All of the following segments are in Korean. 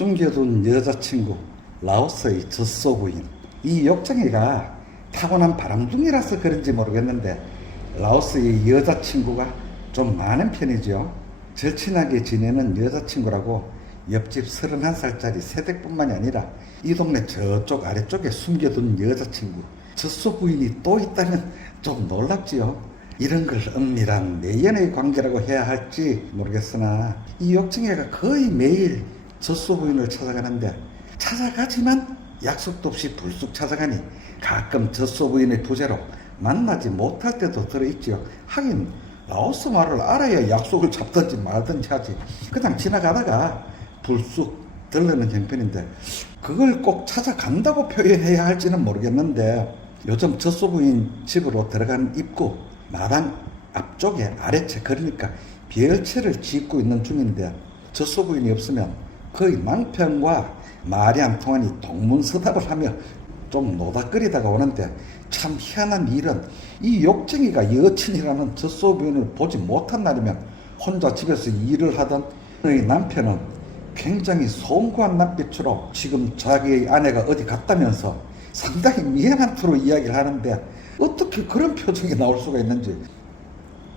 숨겨둔 여자친구, 라오스의 젖소 부인. 이 욕쟁이가 타고난 바람둥이라서 그런지 모르겠는데 라오스의 여자친구가 좀 많은 편이죠. 절친하게 지내는 여자친구라고 옆집 31살짜리 새댁뿐만이 아니라 이 동네 저쪽 아래쪽에 숨겨둔 여자친구, 젖소 부인이 또 있다면 좀 놀랍지요. 이런 걸 은밀한 내연의 관계라고 해야 할지 모르겠으나 이 욕쟁이가 거의 매일 젖소 부인을 찾아가는데, 찾아가지만 약속도 없이 불쑥 찾아가니 가끔 젖소 부인의 부재로 만나지 못할 때도 들어있지요. 하긴 라오스 말을 알아야 약속을 잡든지 말든지 하지. 그냥 지나가다가 불쑥 들르는 형편인데 그걸 꼭 찾아간다고 표현해야 할지는 모르겠는데, 요즘 젖소 부인 집으로 들어가는 입구 마당 앞쪽에 아래채, 그러니까 별채를 짓고 있는 중인데 젖소 부인이 없으면 거의 남편과 말이 안 통하니 동문서답을 하며 좀 노닥거리다가 오는데, 참 희한한 일은 이 욕쟁이가 여친이라는 젖소 부인을 보지 못한 날이면 혼자 집에서 일을 하던 그의 남편은 굉장히 송구한 낯빛으로 지금 자기의 아내가 어디 갔다면서 상당히 미안한 투로 이야기를 하는데, 어떻게 그런 표정이 나올 수가 있는지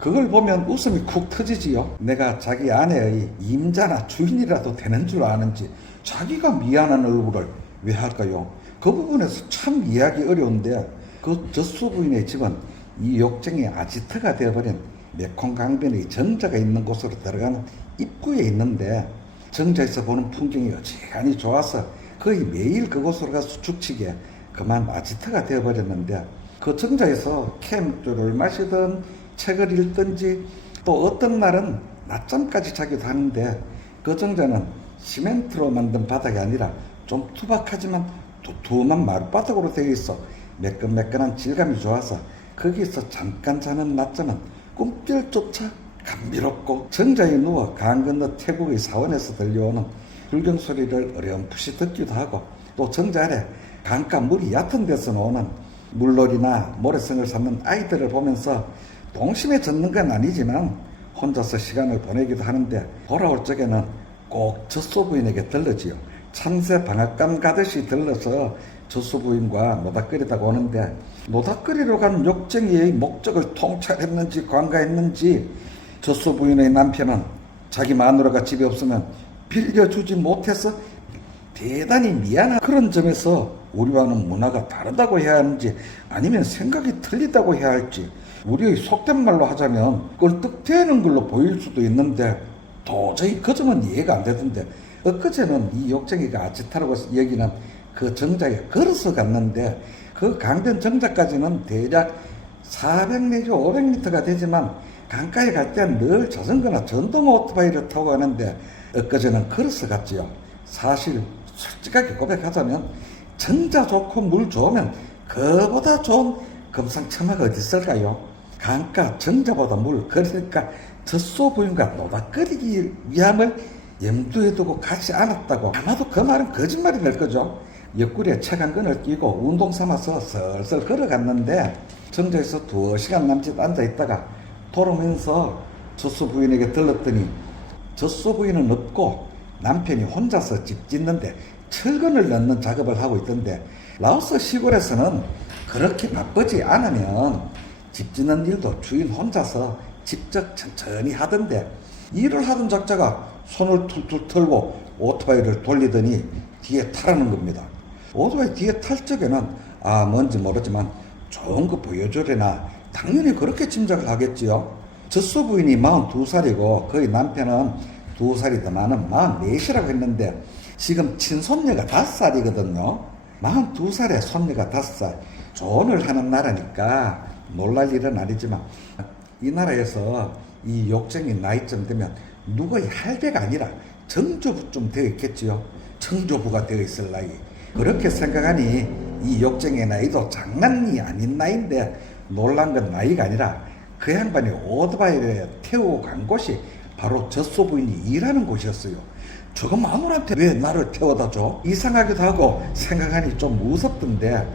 그걸 보면 웃음이 쿡 터지지요. 내가 자기 아내의 임자나 주인이라도 되는 줄 아는지 자기가 미안한 얼굴을 왜 할까요? 그 부분에서 참 이해하기 어려운데, 그 젖소 부인의 집은 이 욕쟁이 아지트가 되어버린 메콩강변의 정자가 있는 곳으로 들어가는 입구에 있는데, 정자에서 보는 풍경이 어지간히 좋아서 거의 매일 그곳으로 가서 죽치게 그만 아지트가 되어버렸는데, 그 정자에서 캠주를 마시든 책을 읽든지 또 어떤 날은 낮잠까지 자기도 하는데, 그 정자는 시멘트로 만든 바닥이 아니라 좀 투박하지만 두툼한 마룻바닥으로 되어 있어 매끈매끈한 질감이 좋아서 거기서 잠깐 자는 낮잠은 꿈결조차 감미롭고, 정자에 누워 강 건너 태국의 사원에서 들려오는 불경 소리를 어렴풋이 듣기도 하고, 또 정자 아래 강가 물이 얕은 데서 나오는 물놀이나 모래성을 쌓는 아이들을 보면서 동심에 젖는 건 아니지만 혼자서 시간을 보내기도 하는데, 돌아올 적에는 꼭 젖소 부인에게 들르지요. 참새 방앗간 가듯이 들러서 젖소 부인과 노닥거리다가 오는데, 노닥거리러 간 욕쟁이의 목적을 통찰했는지 관가했는지 젖소 부인의 남편은 자기 마누라가 집에 없으면 빌려주지 못해서 대단히 미안한 그런 점에서 우리와는 문화가 다르다고 해야 하는지 아니면 생각이 틀리다고 해야 할지, 우리의 속된 말로 하자면 껄떡대는 걸로 보일 수도 있는데 도저히 그 점은 이해가 안 되던데, 엊그제는 이 욕쟁이가 아지트라고 여기는 그 정자에 걸어서 갔는데, 그 강변 정자까지는 대략 400 내지 500m가 되지만 강가에 갈 때는 늘 자전거나 전동 오토바이를 타고 가는데 엊그제는 걸어서 갔지요. 사실 솔직하게 고백하자면 정자 좋고 물 좋으면 그보다 좋은 금상첨화가 어디 있을까요? 강가 정자보다 물, 그러니까 젖소 부인과 노닥거리기 위함을 염두에 두고 가지 않았다고, 아마도 그 말은 거짓말이 될 거죠. 옆구리에 책 한 권을 끼고 운동 삼아서 슬슬 걸어갔는데, 정자에서 2시간 남짓 앉아있다가 돌아오면서 젖소 부인에게 들렀더니 젖소 부인은 없고 남편이 혼자서 집 짓는데 철근을 넣는 작업을 하고 있던데, 라오스 시골에서는 그렇게 바쁘지 않으면 집 짓는 일도 주인 혼자서 직접 천천히 하던데, 일을 하던 작자가 손을 툴툴 털고 오토바이를 돌리더니 뒤에 타라는 겁니다. 오토바이 뒤에 탈 적에는 뭔지 모르지만 좋은 거 보여주려나 당연히 그렇게 짐작을 하겠지요. 젖소 부인이 42살이고 그의 남편은 2살이 더 많은 44이라고 했는데, 지금 친손녀가 5살이거든요. 42살에 손녀가 5살. 조언을 하는 나라니까 놀랄 일은 아니지만, 이 나라에서 이 욕쟁이 나이쯤 되면 누구의 할배가 아니라 정조부쯤 되어 있겠지요. 청조부가 되어 있을 나이. 그렇게 생각하니 이 욕쟁이의 나이도 장난이 아닌 나이인데, 놀란 건 나이가 아니라 그 양반이 오토바이를 태우고 간 곳이 바로 젖소 부인이 일하는 곳이었어요. 저거 마누라한테 왜 나를 태워다 줘? 이상하기도 하고 생각하니 좀 무섭던데,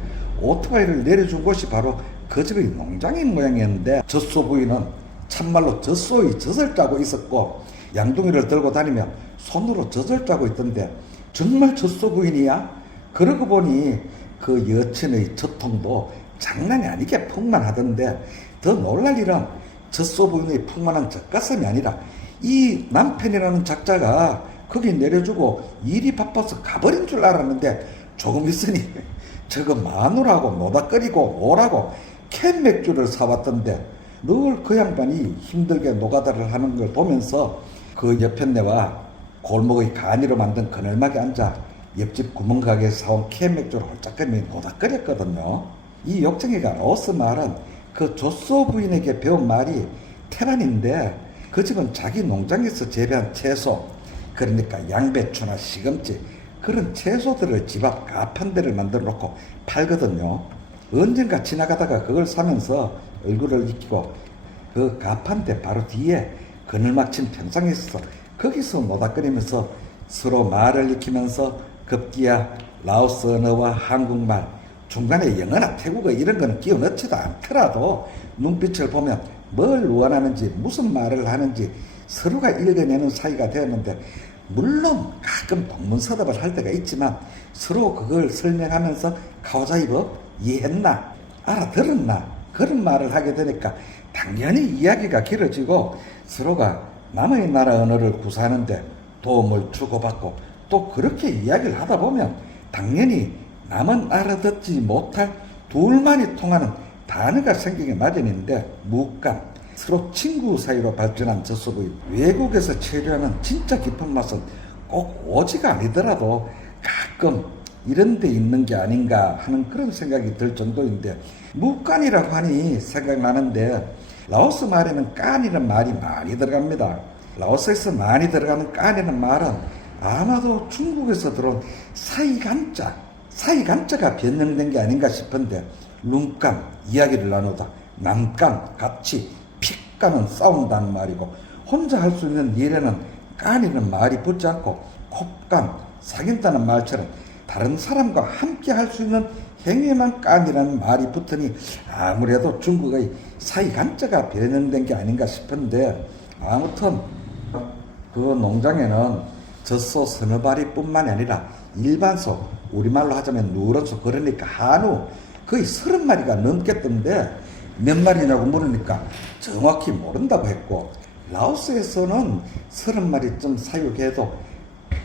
오토바이를 내려준 곳이 바로 그 집의 농장인 모양이었는데, 젖소 부인은 참말로 젖소의 젖을 짜고 있었고, 양동이를 들고 다니며 손으로 젖을 짜고 있던데, 정말 젖소부인이야? 그러고 보니 그 여친의 저통도 장난이 아니게 풍만하던데, 더 놀랄 일은 젖소부인의 풍만한 젖가슴이 아니라 이 남편이라는 작자가 거기 내려주고 일이 바빠서 가버린 줄 알았는데, 조금 있으니 저거 마누라고 노닥거리고 오라고 캔 맥주를 사왔던데, 늘 그 양반이 힘들게 노가다를 하는 걸 보면서 그 옆편네와 골목의 간이로 만든 그늘막에 앉아 옆집 구멍가게에서 사온 캔 맥주를 홀짝거리며 노닥거렸거든요. 이 욕쟁이가 라오스 말은 그 조소 부인에게 배운 말이 태반인데, 그 집은 자기 농장에서 재배한 채소, 그러니까 양배추나 시금치, 그런 채소들을 집 앞 가판대를 만들어 놓고 팔거든요. 언젠가 지나가다가 그걸 사면서 얼굴을 익히고 그 가판대 바로 뒤에 그늘막 친 평상에 있어서 거기서 노닥거리면서 서로 말을 익히면서 급기야 라오스 언어와 한국말, 중간에 영어나 태국어 이런 거는 끼워 넣지도 않더라도 눈빛을 보면 뭘 원하는지 무슨 말을 하는지 서로가 읽어내는 사이가 되었는데, 물론 가끔 동문서답을 할 때가 있지만 서로 그걸 설명하면서 카오자이버 이해했나 알아들었나 그런 말을 하게 되니까 당연히 이야기가 길어지고 서로가 남의 나라 언어를 구사하는데 도움을 주고받고, 또 그렇게 이야기를 하다 보면 당연히 남은 알아듣지 못할 둘만이 통하는 단어가 생기게 마련인데, 묵감, 서로 친구 사이로 발전한 젖소부인, 외국에서 체류하는 진짜 깊은 맛은 꼭 오지가 아니더라도 가끔 이런 데 있는 게 아닌가 하는 그런 생각이 들 정도인데, 묵간이라고 하니 생각나는데, 라오스 말에는 깐이라는 말이 많이 들어갑니다. 라오스에서 많이 들어가는 깐이라는 말은 아마도 중국에서 들어온 사이간자가 변형된 게 아닌가 싶은데, 룸간, 이야기를 나누다, 남간, 같이, 픽간은 싸운다는 말이고, 혼자 할 수 있는 일에는 깐이라는 말이 붙지 않고 콧간, 사귄다는 말처럼 다른 사람과 함께 할 수 있는 행위에만 깐이라는 말이 붙으니 아무래도 중국의 사이간자가 변형된 게 아닌가 싶은데, 아무튼 그 농장에는 젖소 서너 마리뿐만이 아니라 일반소, 우리말로 하자면 누런소, 그러니까 한우 거의 30마리가 넘겠던데, 몇 마리냐고 물으니까 정확히 모른다고 했고, 라오스에서는 30마리쯤 사육해도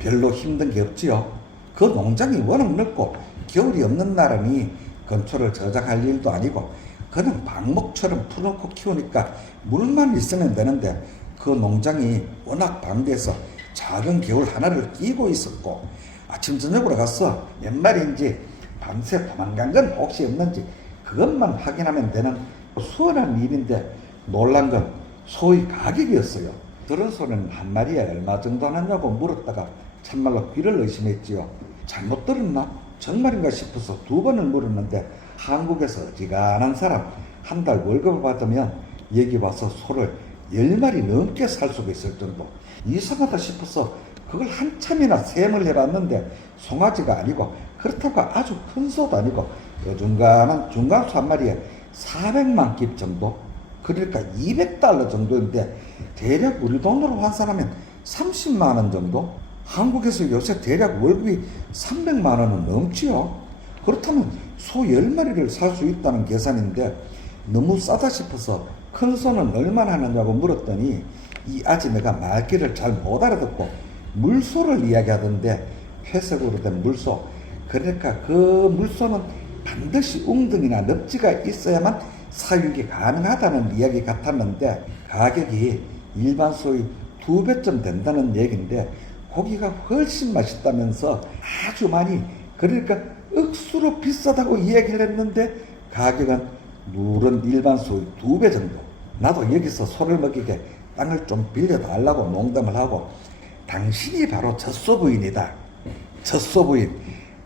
별로 힘든 게 없지요. 그 농장이 워낙 넓고 겨울이 없는 나라니 건초를 저장할 일도 아니고 그냥 방목처럼 풀어놓고 키우니까 물만 있으면 되는데, 그 농장이 워낙 방대해서 작은 개울 하나를 끼고 있었고, 아침 저녁으로 가서 몇 마리인지 밤새 도망간 건 혹시 없는지 그것만 확인하면 되는 수월한 일인데, 놀란 건 소의 가격이었어요. 들은 소리는 한 마리에 얼마 정도 하느냐고 물었다가 참말로 귀를 의심했지요. 잘못 들었나? 정말인가 싶어서 2번을 물었는데, 한국에서 어지간한 사람 한 달 월급을 받으면 여기 와서 소를 10마리 넘게 살 수가 있을 정도. 이상하다 싶어서 그걸 한참이나 셈을 해봤는데 송아지가 아니고, 그렇다고 아주 큰 소도 아니고 어중간한 중간소 한 마리에 400만 깁 정도, 그러니까 200달러 정도인데, 대략 우리 돈으로 환산하면 30만 원 정도? 한국에서 요새 대략 월급이 300만 원은 넘지요. 그렇다면 소 10마리를 살 수 있다는 계산인데, 너무 싸다 싶어서 큰 소는 얼마나 하느냐고 물었더니 이 아지매가 말귀를 잘 못 알아듣고 물소를 이야기하던데, 회색으로 된 물소, 그러니까 그 물소는 반드시 웅덩이나 넙지가 있어야만 사육이 가능하다는 이야기 같았는데, 가격이 일반 소의 2배쯤 된다는 얘기인데, 고기가 훨씬 맛있다면서 아주 많이, 그러니까 억수로 비싸다고 이야기를 했는데 가격은 누런 일반 소의 2배 정도. 나도 여기서 소를 먹이게 땅을 좀 빌려달라고 농담을 하고, 당신이 바로 젖소부인이다, 젖소부인,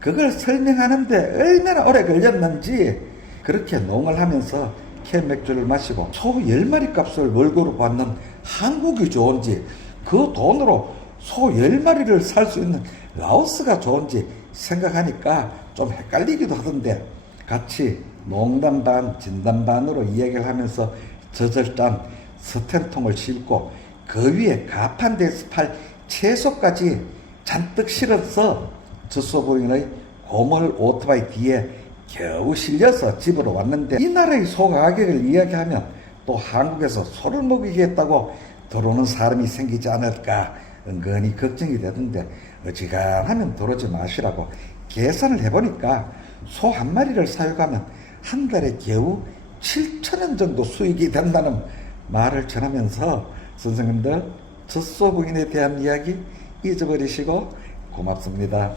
그걸 설명하는데 얼마나 오래 걸렸는지. 그렇게 농을 하면서 캔 맥주를 마시고 소 10마리 값을 월급으로 받는 한국이 좋은지, 그 돈으로 소 10마리를 살 수 있는 라오스가 좋은지 생각하니까 좀 헷갈리기도 하던데, 같이 농담 반 진담 반으로 이야기를 하면서 저절단 스텐통을 싣고 그 위에 가판대에서 팔 채소까지 잔뜩 실어서 젖소부인의 고물 오토바이 뒤에 겨우 실려서 집으로 왔는데 이 나라의 소 가격을 이야기하면 또 한국에서 소를 먹이겠다고 들어오는 사람이 생기지 않을까 은근히 걱정이 되던데 어지간하면 들어오지 마시라고 계산을 해보니까 소 한 마리를 사육하면 한 달에 겨우 7,000원 정도 수익이 된다는 말을 전하면서 선생님들 젖소 부인에 대한 이야기 잊어버리시고 고맙습니다.